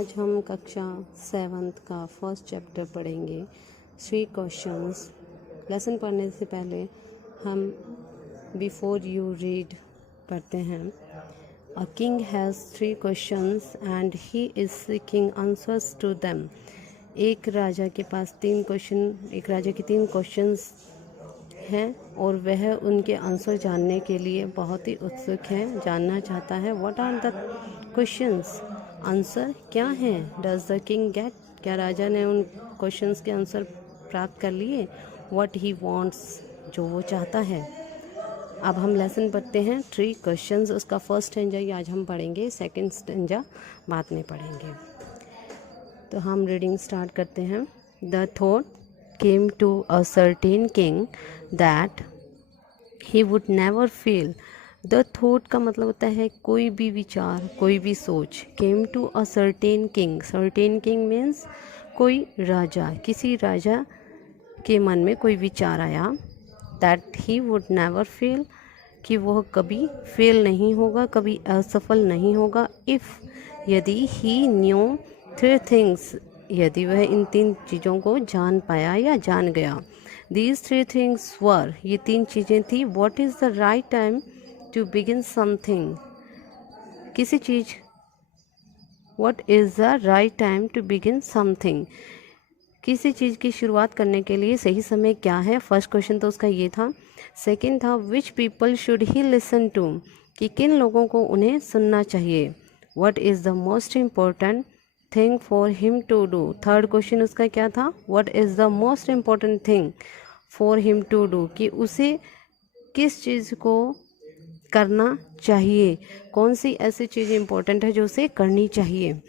आज हम कक्षा 7th का फर्स्ट चैप्टर पढ़ेंगे। 3 क्वेश्चंस। लेसन पढ़ने से पहले हम बिफोर यू रीड पढ़ते हैं। A king has 3 questions and he is seeking answers to them. एक राजा के पास 3 क्वेश्चंस हैं और वह उनके आंसर जानने के लिए बहुत ही उत्सुक है, जानना चाहता है। What are the questions? Answer क्या हैं? Does the king get? क्या राजा ने उन क्वेश्चंस के आंसर प्राप्त कर लिए? What he wants? जो वो चाहता है। अब हम लेसन पढ़ते हैं। 3 क्वेश्चंस, उसका फर्स्ट स्टेंजा ही आज हम पढ़ेंगे, सेकंड स्टेंजा बाद में पढ़ेंगे। तो हम रीडिंग स्टार्ट करते हैं। The thought came to a certain king that he would never fail. The thought का मतलब होता है कोई भी विचार, कोई भी सोच। came to a certain king. certain king means कोई राजा, किसी राजा के मन में कोई विचार आया। that he would never fail, कि वह कभी फेल नहीं होगा, कभी असफल नहीं होगा। if, यदि he knew 3 things, यदि वह इन 3 चीज़ों को जान पाया या जान गया। These 3 things were, ये 3 चीज़ें थी। What is the right time to begin something? किसी चीज़, What is the right time to begin something? किसी चीज़ की शुरुआत करने के लिए सही समय क्या है? फर्स्ट क्वेश्चन तो उसका ये था। सेकंड था which people should he listen to, कि किन लोगों को उन्हें सुनना चाहिए। What is the most important thing for him to do? Third question उसका क्या था? What is the most important thing for him to do, कि उसे किस चीज़ को करना चाहिए, कौन सी ऐसी चीज़ इम्पोर्टेंट है जो उसे करनी चाहिए।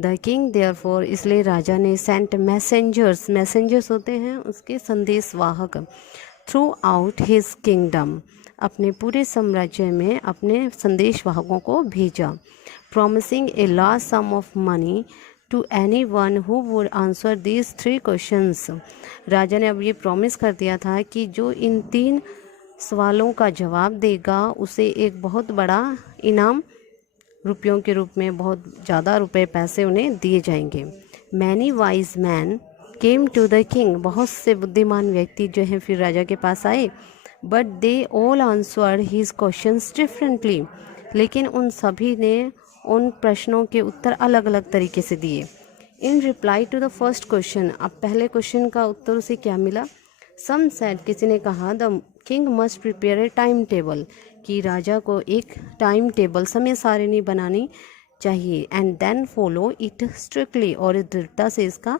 द किंग देयरफॉर, इसलिए राजा ने सेंट मैसेंजर्स होते हैं उसके संदेशवाहक, थ्रू आउट हिज किंगडम, अपने पूरे साम्राज्य में अपने संदेशवाहकों को भेजा। Promising a large sum of money to anyone who would answer these 3 questions. राजा ने अब ये प्रॉमिस कर दिया था कि जो इन 3 सवालों का जवाब देगा उसे एक बहुत बड़ा इनाम रुपयों के रूप में, बहुत ज़्यादा रुपए पैसे उन्हें दिए जाएंगे। Many wise man came to the king, बहुत से बुद्धिमान व्यक्ति जो हैं फिर राजा के पास आए। But they all answered his questions differently, लेकिन उन सभी ने उन प्रश्नों के उत्तर अलग अलग तरीके से दिए। In reply to the first question, अब पहले क्वेश्चन का उत्तर उसे क्या मिला? सम सेड, किसी ने कहा the king must prepare a time table, कि राजा को एक टाइम टेबल, समय सारिणी बनानी चाहिए। And then follow it strictly, और दृढ़ता से इसका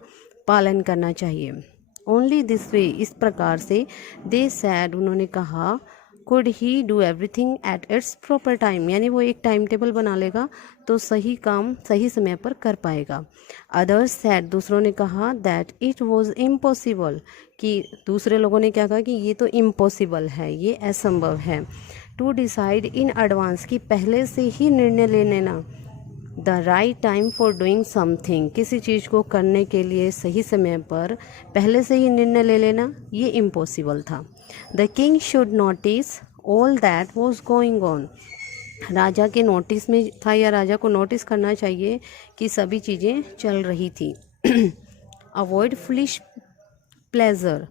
पालन करना चाहिए। ओनली दिस वे, इस प्रकार से। दे सैड, उन्होंने कहा, could he do everything at its proper time, यानी वो एक टाइम टेबल बना लेगा तो सही काम सही समय पर कर पाएगा। अदर्स सैड, दूसरों ने कहा, दैट इट वॉज इम्पॉसिबल, कि दूसरे लोगों ने क्या कहा कि ये तो इम्पॉसिबल है, ये असंभव है। टू डिसाइड इन एडवांस, की पहले से ही निर्णय ले लेना। The right time for doing something, किसी चीज़ को करने के लिए सही समय पर पहले से ही निर्णय ले लेना, ये इम्पॉसिबल था। The king should notice all that was going on, राजा के नोटिस में था या राजा को नोटिस करना चाहिए कि सभी चीज़ें चल रही थी। Avoid foolish pleasure,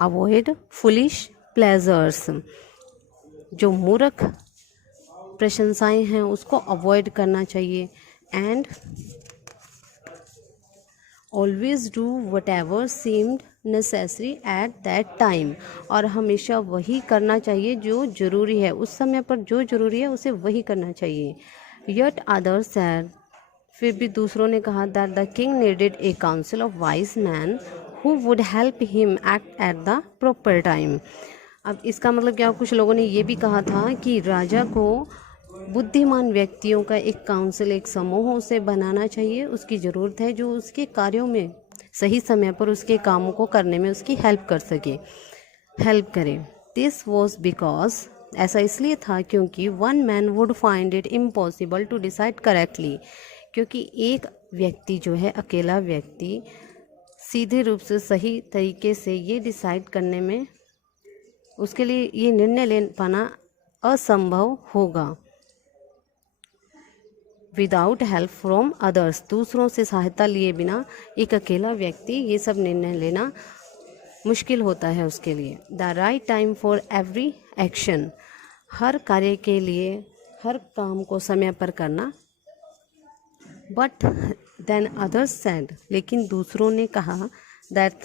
avoid foolish pleasures, जो मूर्ख प्रशंसाएं हैं उसको अवॉइड करना चाहिए। And always do what ever seemed necessary at that time, और हमेशा वही करना चाहिए जो ज़रूरी है, उस समय पर जो ज़रूरी है उसे वही करना चाहिए। यट अदर्स सैड, फिर भी दूसरों ने कहा, that the king needed A council of wise man who would help him act at the proper time. अब इसका मतलब क्या, कुछ लोगों ने ये भी कहा था कि राजा को बुद्धिमान व्यक्तियों का एक काउंसिल, एक समूह उसे बनाना चाहिए, उसकी ज़रूरत है, जो उसके कार्यों में सही समय पर उसके कामों को करने में उसकी हेल्प करे। दिस वॉज बिकॉज, ऐसा इसलिए था क्योंकि one man would find it impossible to decide correctly, क्योंकि एक व्यक्ति जो है, अकेला व्यक्ति सीधे रूप से सही तरीके से ये डिसाइड करने में, उसके लिए ये निर्णय ले पाना असंभव होगा। विदाउट हेल्प फ्रॉम अदर्स, दूसरों से सहायता लिए बिना एक अकेला व्यक्ति ये सब निर्णय लेना मुश्किल होता है उसके लिए। The right time for every action, हर कार्य के लिए हर काम को समय पर करना। बट देन अदर्स सेड, लेकिन दूसरों ने कहा, that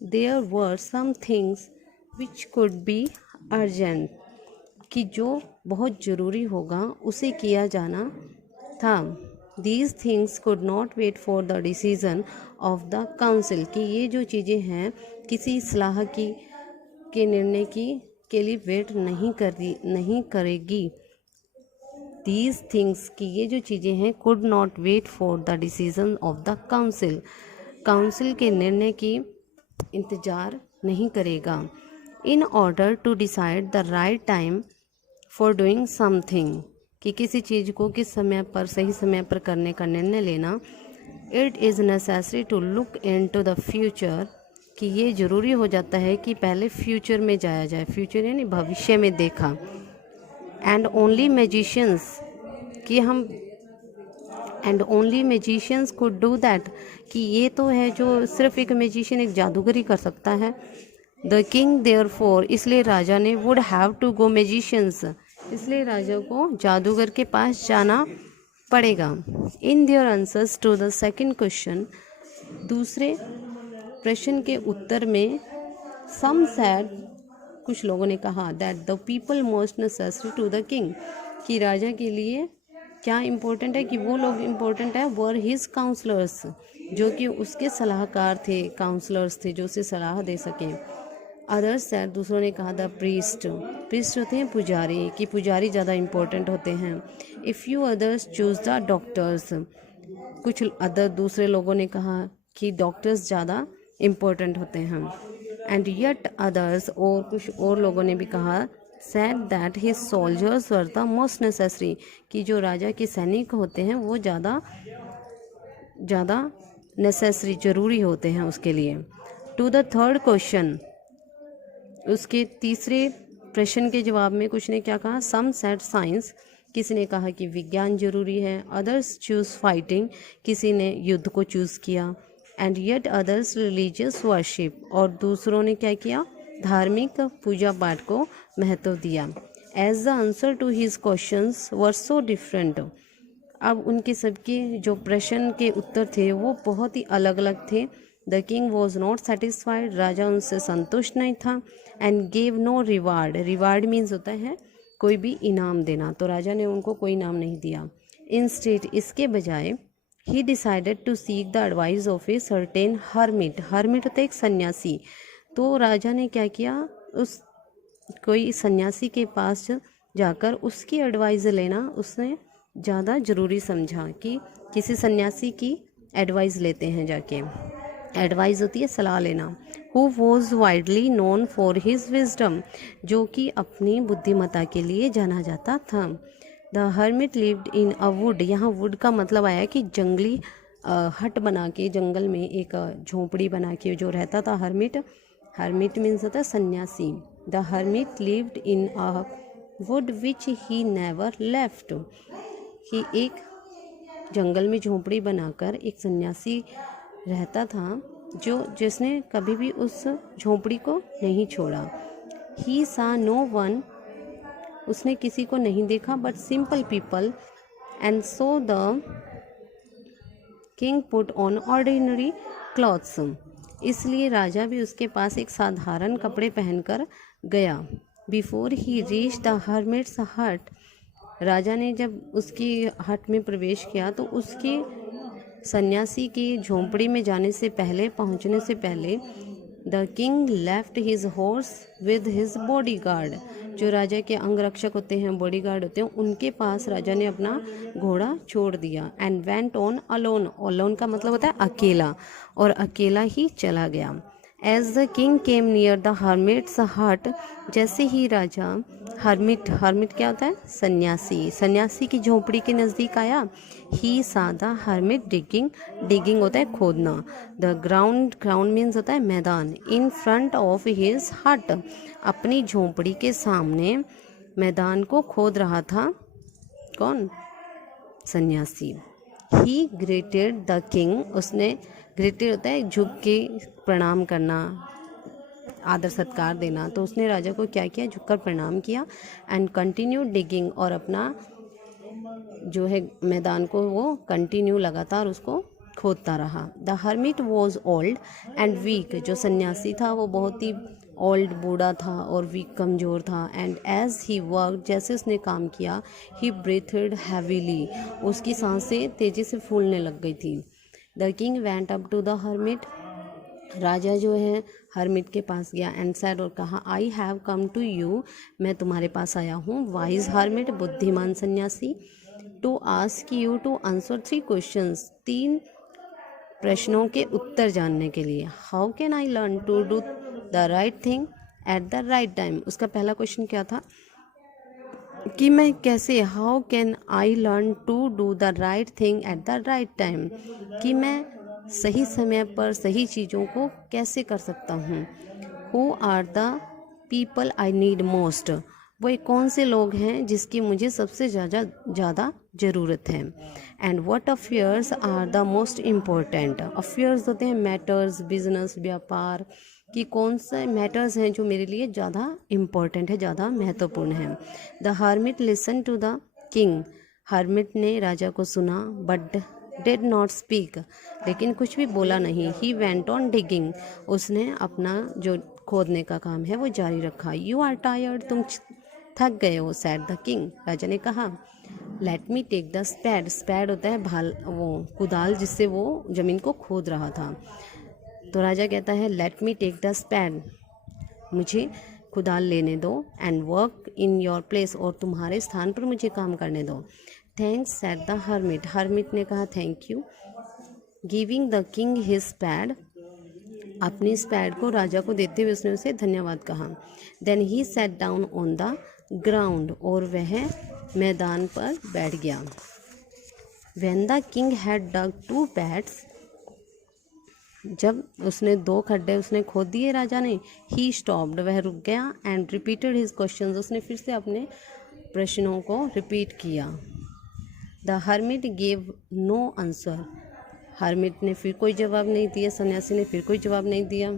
there were some things which could be urgent, कि जो बहुत ज़रूरी होगा उसे किया जाना था। These things could not wait for the decision of the council, कि ये जो चीज़ें हैं किसी सलाह की के निर्णय की के लिए वेट नहीं करेगी। दीज थिंग्स, कि ये जो चीज़ें हैं, could not wait for the decision of the council, council के निर्णय की इंतज़ार नहीं करेगा। In order to decide the right time for doing something, कि किसी चीज़ को किस समय पर सही समय पर करने का निर्णय लेना। It is necessary to look into the future, कि ये ज़रूरी हो जाता है कि पहले फ्यूचर में जाया जाए, फ्यूचर यानी भविष्य में देखा। एंड ओनली मैजिशियंस, कि हम and only magicians could do that, कि ये तो है जो सिर्फ एक मैजिशियन एक जादूगर ही कर सकता है। द किंग देयरफॉर, इसलिए राजा ने, would have to go magicians, इसलिए राजा को जादूगर के पास जाना पड़ेगा। In their answers to the second question, दूसरे प्रश्न के उत्तर में, सम सैड, कुछ लोगों ने कहा, that the people most necessary to the king, कि राजा के लिए क्या इम्पोर्टेंट है, कि वो लोग इम्पोर्टेंट है वर हिज काउंसलर्स, जो कि उसके सलाहकार थे, काउंसलर्स थे जो उसे सलाह दे सकें। अदर्स सैड, दूसरों ने कहा, द प्रीस्ट, प्रीस्ट होते हैं पुजारी, कि पुजारी ज़्यादा इम्पोर्टेंट होते हैं। If you others choose the doctors, कुछ अदर दूसरे लोगों ने कहा कि डॉक्टर्स ज़्यादा इम्पोर्टेंट होते हैं। एंड येट अदर्स, और कुछ और लोगों ने भी कहा, sad that his soldiers were the most necessary, कि जो राजा के सैनिक होते हैं वो ज़्यादा नेसेसरी, ज़रूरी होते हैं उसके लिए। टू द थर्ड क्वेश्चन, उसके तीसरे प्रश्न के जवाब में कुछ ने क्या कहा, सम सेड साइंस, किसी ने कहा कि विज्ञान जरूरी है। अदर्स चूज़ फाइटिंग, किसी ने युद्ध को चूज़ किया। And yet others religious worship, और दूसरों ने क्या किया, धार्मिक पूजा पाठ को महत्व दिया। As the answer to his questions were so different, अब उनके सबके जो प्रश्न के उत्तर थे वो बहुत ही अलग अलग थे। The king was not satisfied, राजा उनसे संतुष्ट नहीं था। And gave no reward, reward means होता है कोई भी इनाम देना, तो राजा ने उनको कोई इनाम नहीं दिया। इंस्टेड, इसके बजाय, he decided to seek the advice of a certain hermit, hermit होता है एक सन्यासी, तो राजा ने क्या किया, उस कोई सन्यासी के पास जाकर उसकी एडवाइस लेना उसने ज़्यादा ज़रूरी समझा, कि किसी सन्यासी की एडवाइस लेते हैं जाके, एडवाइस होती है सलाह लेना। Who was widely known for his wisdom, जो कि अपनी बुद्धिमत्ता के लिए जाना जाता था। The hermit lived in a would, यहाँ वुड का मतलब आया कि जंगली हट बना के, जंगल में एक झोंपड़ी बना के जो रहता था हर्मिट, हर्मिट मीन्स होता है सन्यासी। The hermit lived in a would which he never left, कि एक जंगल में झोंपड़ी बनाकर एक सन्यासी रहता था जिसने कभी भी उस झोंपड़ी को नहीं छोड़ा। ही सा नो वन, उसने किसी को नहीं देखा, but simple people. And so the king put on ordinary clothes, इसलिए राजा भी उसके पास एक साधारण कपड़े पहनकर गया। Before he reach the hermit's हट, राजा ने जब उसकी हट में प्रवेश किया तो उसकी सन्यासी की झोंपड़ी में जाने से पहले, पहुंचने से पहले, the king left his horse with his body guard, जो राजा के अंगरक्षक होते हैं, बॉडी गार्ड होते हैं, उनके पास राजा ने अपना घोड़ा छोड़ दिया। And went on alone, alone का मतलब होता है अकेला, और अकेला ही चला गया। As the king came near the hermit's hut, जैसे ही राजा हर्मिट, हर्मिट क्या होता है, सन्यासी, सन्यासी की झोंपड़ी के नज़दीक आया। ही सा द हर्मिट डिगिंग, डिगिंग होता है खोदना। द ग्राउंड, ग्राउंड मीन्स होता है मैदान। इन फ्रंट ऑफ हिज हट, अपनी झोंपड़ी के सामने मैदान को खोद रहा था। कौन, सन्यासी। ही ग्रेटेड द किंग, उसने, ग्रेटेड होता है झुक के प्रणाम करना, आदर सत्कार देना, तो उसने राजा को क्या किया, झुककर प्रणाम किया। एंड कंटिन्यू डिगिंग, और अपना जो है मैदान को वो कंटिन्यू लगातार उसको खोदता रहा। The hermit was old and weak, जो सन्यासी था वो बहुत ही ओल्ड, बूढ़ा था और वीक, कमज़ोर था। एंड एज ही वर्क, जैसे उसने काम किया, ही ब्रीथड हैवीली, उसकी सांसें तेज़ी से फूलने लग गई थी। The king went up to the hermit, राजा जो है हर्मिट के पास गया। एंड सैड, और कहा, I have come to you, मैं तुम्हारे पास आया हूँ, वाइज हर्मिट, बुद्धिमान सन्यासी, to ask you to answer 3 questions, 3 प्रश्नों के उत्तर जानने के लिए। How can I learn to do the right thing at the right time, उसका पहला क्वेश्चन क्या था कि मैं कैसे, how can I learn to do the right thing at the right time, कि मैं सही समय पर सही चीज़ों को कैसे कर सकता हूँ। Who are the people I need most, वो कौन से लोग हैं जिसकी मुझे सबसे ज़्यादा ज़रूरत है। And what affairs are the most important, affairs होते हैं मैटर्स, बिजनेस, व्यापार, कि कौन से मैटर्स हैं जो मेरे लिए ज़्यादा इम्पोर्टेंट है, ज़्यादा महत्वपूर्ण है। The hermit listen to the king, hermit ने राजा को सुना, बट डिड नॉट स्पीक, लेकिन कुछ भी बोला नहीं। ही वेंट ऑन डिगिंग, उसने अपना जो खोदने का काम है वो जारी रखा। यू आर टायर्ड, तुम थक गए हो, सैड द किंग, राजा ने कहा। लेट मी टेक द स्पैड, स्पैड होता है भाल, वो कुदाल जिससे वो ज़मीन को खोद रहा था। तो राजा कहता है, let me take the spade, मुझे कुदाल लेने दो। And work in your place, और तुम्हारे स्थान पर मुझे काम करने दो। Thanks said the hermit, hermit ने कहा thank you. Giving the king his spade, अपनी स्पैड को राजा को देते हुए उसने उसे धन्यवाद कहा। Then he sat down on the ground, और वह मैदान पर बैठ गया। When the king had dug 2 pats, जब उसने 2 खड्डे उसने खोद दिए राजा ने, ही स्टॉप्ड, वह रुक गया। एंड रिपीटेड हिज क्वेश्चंस, उसने फिर से अपने प्रश्नों को रिपीट किया। The hermit gave no answer, hermit ने फिर कोई जवाब नहीं दिया, सन्यासी ने फिर कोई जवाब नहीं दिया।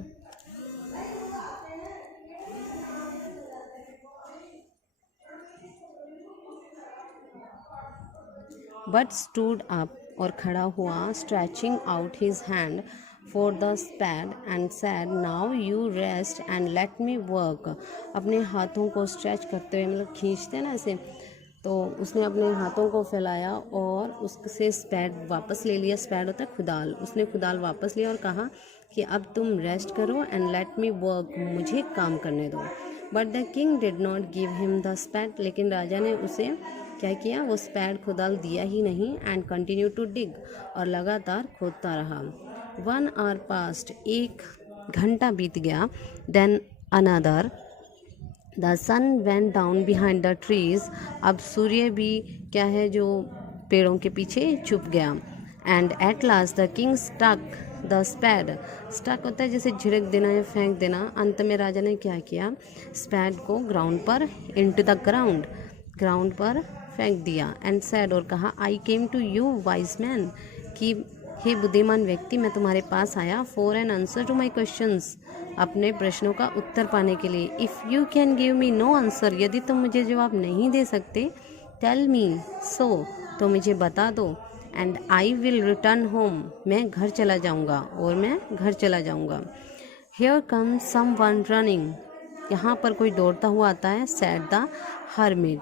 बट स्टूड अप, और खड़ा हुआ, stretching out his hand for the spade and said, now you rest and let me work, अपने हाथों को स्ट्रेच करते हुए, मतलब खींचते हैं ना ऐसे, तो उसने अपने हाथों को फैलाया और उससे स्पैड वापस ले लिया। स्पैड होता है कुदाल, उसने कुदाल वापस लिया और कहा कि अब तुम रेस्ट करो एंड लेट मी वर्क, मुझे काम करने दो। But the king did not give him the spade, लेकिन राजा ने उसे क्या किया, वो स्पैड कुदाल दिया ही नहीं। एंड कंटिन्यू टू डिग, और लगातार खोदता रहा। 1 hour पास्ट, 1 घंटा बीत गया। Then another, the sun went down behind the trees, अब सूर्य भी क्या है जो पेड़ों के पीछे छुप गया। And at last the king stuck the spade, stuck होता है जैसे झिड़क देना या फेंक देना। अंत में राजा ने क्या किया, स्पैड को ग्राउंड पर, इनटू द ग्राउंड, ग्राउंड पर फेंक दिया। एंड सैड, और कहा, I came to you wise man, कि हे बुद्धिमान व्यक्ति, मैं तुम्हारे पास आया, for an answer to my questions, अपने प्रश्नों का उत्तर पाने के लिए। If you can give me no answer, यदि तुम मुझे जवाब नहीं दे सकते, टेल मी सो, तो मुझे बता दो। And I will return home, मैं घर चला जाऊँगा, और मैं घर चला जाऊँगा। Here come someone running, यहाँ पर कोई दौड़ता हुआ आता है। सैड द हर्मिट,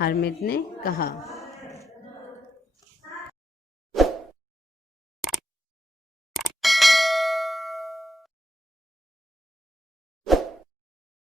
हर्मिट ने कहा।